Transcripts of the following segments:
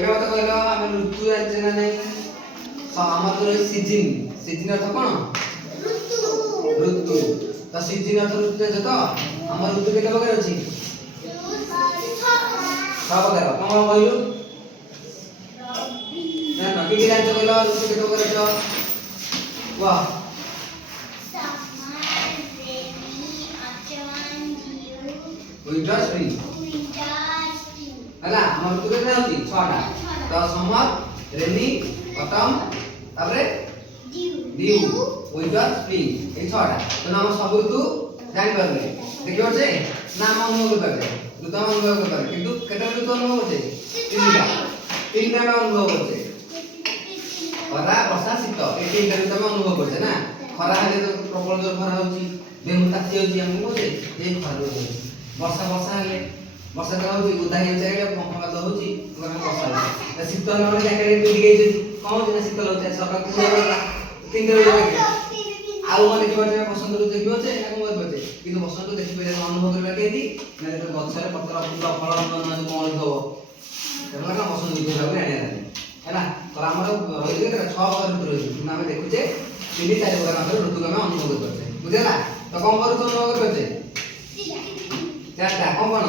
ଏବେ ମତେ କହିଲ ଆମେ ଋତୁ ଜାଣିଛେ ନା ନାହିଁ? ଆମର ତ ସିଜିନ୍, ସିଜିନ୍ ଅର୍ଥ କଣ? ଋତୁ। ତ ସିଜିନ୍ ଅର୍ଥ ଋତୁ ଜାଣିଛ ତ? ଆମର ଋତୁ କେତେ ପ୍ରକାର ଅଛି? 6 ପ୍ରକାର। କଣ କହିଲୁ? ନା ନା କି ଜାଣିଛ କହିଲ ଋତୁ କେତେ ପ୍ରକାର ଅଛି? वाह विंटर स्प्रिंग हला हमर ऋतु केते होती 6टा तो समर रेनी ऑटम तापरे ड्यू विंटर स्प्रिंग ए 6टा तो हम सब ऋतु जानि परले देखियो जे नाम अनुभव करबे ऋतु अनुभव करबे किंतु केते ऋतु अनुभव होते तीनटा में अनुभव होते खरा वर्षा शीत ए तीनटा ऋतु में अनुभव करते ना खरा हेले तो प्रबल जो खरा होची देह ताती होची हम कोते ए खरा होची वर्षा वर्षा हेले वर्षा का होची उदा हे जाय पंखा तो होची गरम वर्षा होची शीत हेले जैकेट पिंडी गई कोन दिन शीत होते सकाळ को तीनटा ऋतु आउ माने कि बाटे बसंत ऋतु देखियो जे ना कोन बचे किंतु बसंत देखि पेले अनुभव करबा केदी ना जे गछरे पत्र फूल फल न कोन होबो तेमना बसंत ऋतु लागू आनिया हैना तो हमर रहि गेले 6 प्रकार ऋतु रहि हम देखु जे 3-4 प्रकार ऋतु हम अनुभव करते बुझला तो कोन करू तो अनुभव करते चारटा कोन कोन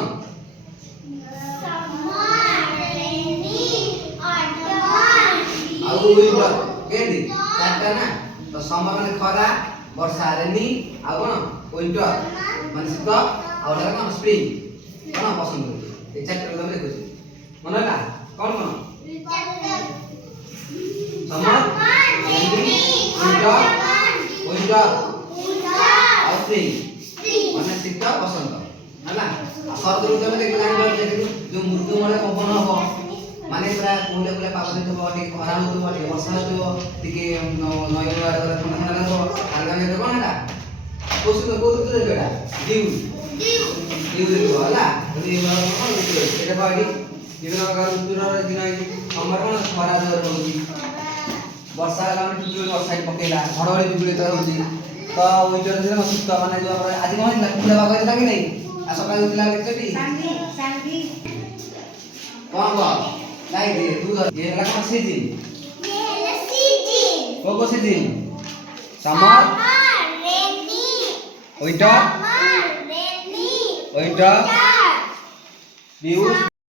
समर रेनी ऑटम आउ विंटर केदी चारटा ना तो समर माने खरा वर्षा रेनी आ कोन विंटर माने शीत आ ओटा कोन स्प्रिंग कोन बसंत ए चारटा हम देखु मन होला कोन कोन समर रेनी विंटर विंटर आ स्प्रिंग माने शीत बसंत हला शरद ऋतु में देखि जानि परछे जो मृदुमय पवन हो माने पूरा कोले कोले पाग देतो टी खरा होतो टी वर्षा होतो टिके नय वार ठंडा ठंडा लगो अलगा में कोन हला कोसु को ऋतु देबेटा ड्यू देखो हला ये कोन ऋतु एटा बाडी दिन का ऋतु दिन हमर कोन खरा जोर होची वर्षा हला में टिके वर्षा पकेला घडघडी बिजुली तो होची तो विंटर दिन शीत माने जो आज कोन पूरा बाग देला कि नहीं आ सकाळ उठला लेखती सांगी सांगी कोन कोन नहीं दे तू ये लगा सीजन ये है सीजन को सीजन समर रेनी विंटर समर रेनी विंटर ड्यू